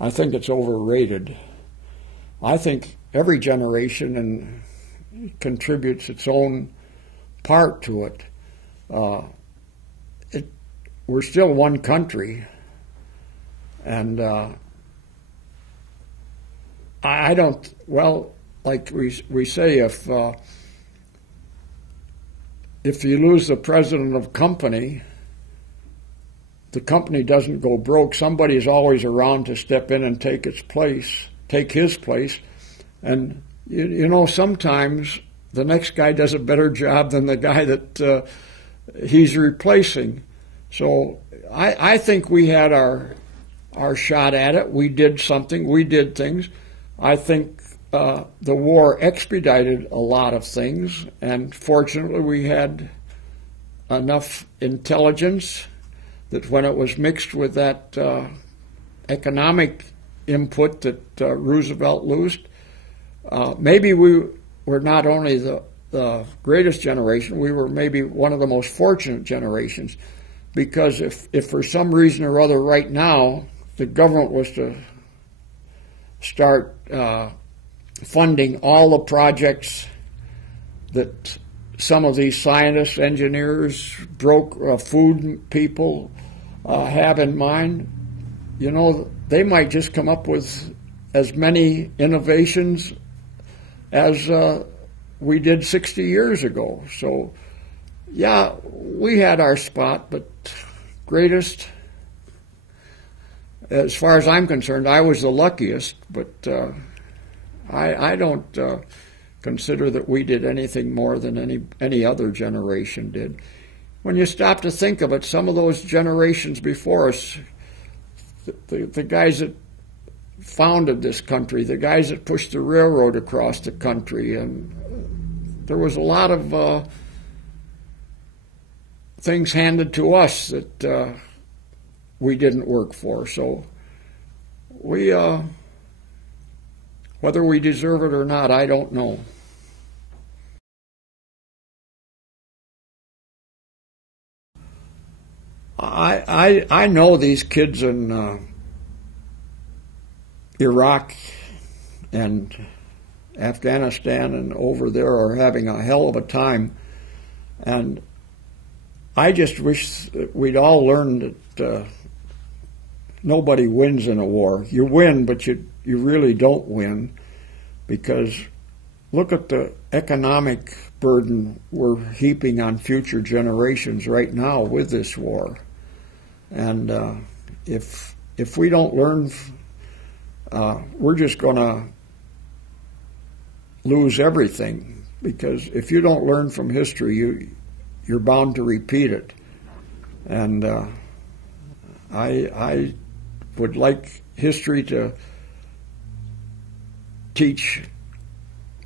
I think it's overrated. I think every generation contributes its own part to it. We're still one country, and I don't. Well, like we say, if you lose the president of a company, the company doesn't go broke. Somebody's always around to step in and take his place. And you know, sometimes the next guy does a better job than the guy that he's replacing. So I think we had our shot at it. We did something. We did things. I think the war expedited a lot of things, and fortunately we had enough intelligence that when it was mixed with that economic input that Roosevelt loosed, maybe we were not only the greatest generation, we were maybe one of the most fortunate generations, because if for some reason or other right now the government was to start funding all the projects that some of these scientists, engineers, food people have in mind, you know, they might just come up with as many innovations as we did 60 years ago. So, yeah, we had our spot, but greatest, as far as I'm concerned, I was the luckiest, but I don't consider that we did anything more than any other generation did. When you stop to think of it, some of those generations before us, the guys that founded this country, the guys that pushed the railroad across the country, and there was a lot of things handed to us that we didn't work for. So we, whether we deserve it or not, I don't know. I know these kids in Iraq and Afghanistan and over there are having a hell of a time, and I just wish that we'd all learn that nobody wins in a war. You win, but you really don't win, because look at the economic burden we're heaping on future generations right now with this war. And if we don't learn, we're just going to lose everything, because if you don't learn from history, you're bound to repeat it. And I would like history to teach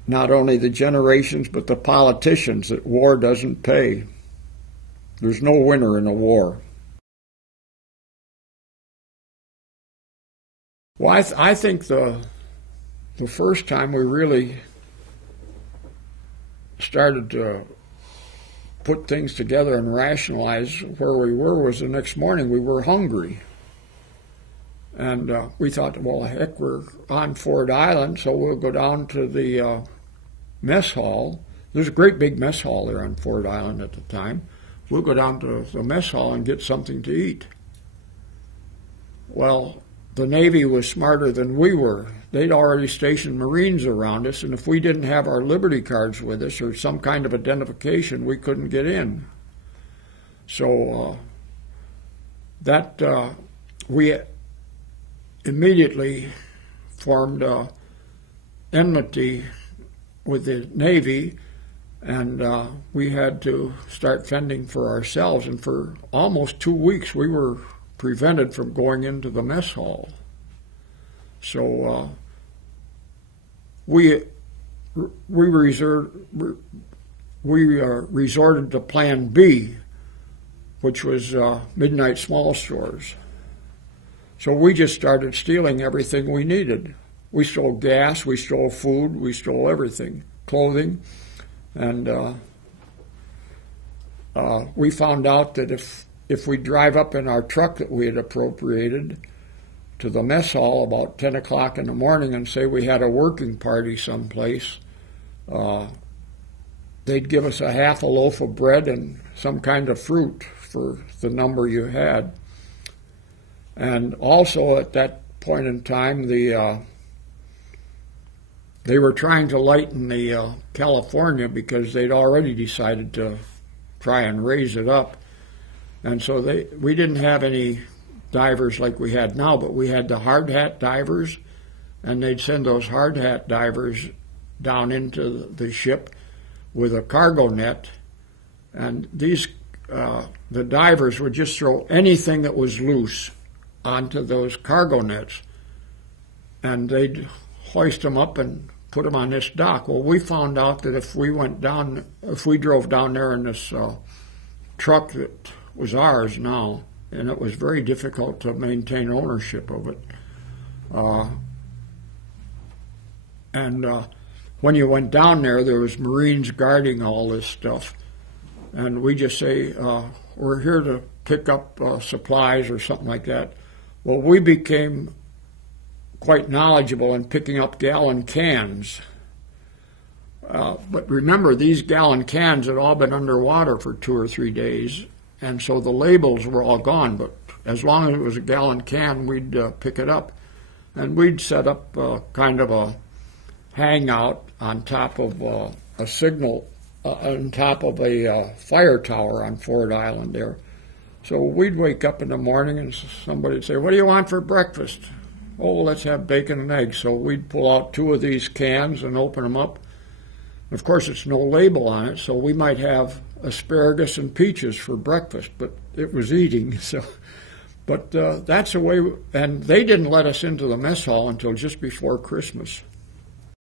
not only the generations but the politicians that war doesn't pay. There's no winner in a war. Well, I think the first time we really started to put things together and rationalize where we were was the next morning. We were hungry. And we thought, well, heck, we're on Ford Island, so we'll go down to the mess hall. There's a great big mess hall there on Ford Island at the time. We'll go down to the mess hall and get something to eat. Well, the Navy was smarter than we were. They'd already stationed Marines around us, and if we didn't have our Liberty cards with us or some kind of identification, we couldn't get in. So we immediately formed enmity with the Navy, and we had to start fending for ourselves. And for almost 2 weeks, we were prevented from going into the mess hall. So we resorted to Plan B, which was midnight small stores. So we just started stealing everything we needed. We stole gas, we stole food, we stole everything, clothing, and we found out that if we drive up in our truck that we had appropriated to the mess hall about 10 o'clock in the morning and say we had a working party someplace, they'd give us a half a loaf of bread and some kind of fruit for the number you had. And also at that point in time, they were trying to lighten the California because they'd already decided to try and raise it up. And so we didn't have any divers like we had now, but we had the hard hat divers, and they'd send those hard hat divers down into the ship with a cargo net, and the divers would just throw anything that was loose onto those cargo nets, and they'd hoist them up and put them on this dock. Well, we found out that if we drove down there in this truck that was ours now, and it was very difficult to maintain ownership of it. When you went down there was Marines guarding all this stuff. And we just say, we're here to pick up supplies or something like that. Well, we became quite knowledgeable in picking up gallon cans. But remember, these gallon cans had all been underwater for 2 or 3 days, and so the labels were all gone. But as long as it was a gallon can, we'd pick it up. And we'd set up kind of a hangout on top of a signal, on top of a fire tower on Ford Island there. So we'd wake up in the morning and somebody would say, "What do you want for breakfast?" "Oh, let's have bacon and eggs." So we'd pull out 2 of these cans and open them up. Of course, it's no label on it, so we might have asparagus and peaches for breakfast, but it was eating. But that's the way, and they didn't let us into the mess hall until just before Christmas.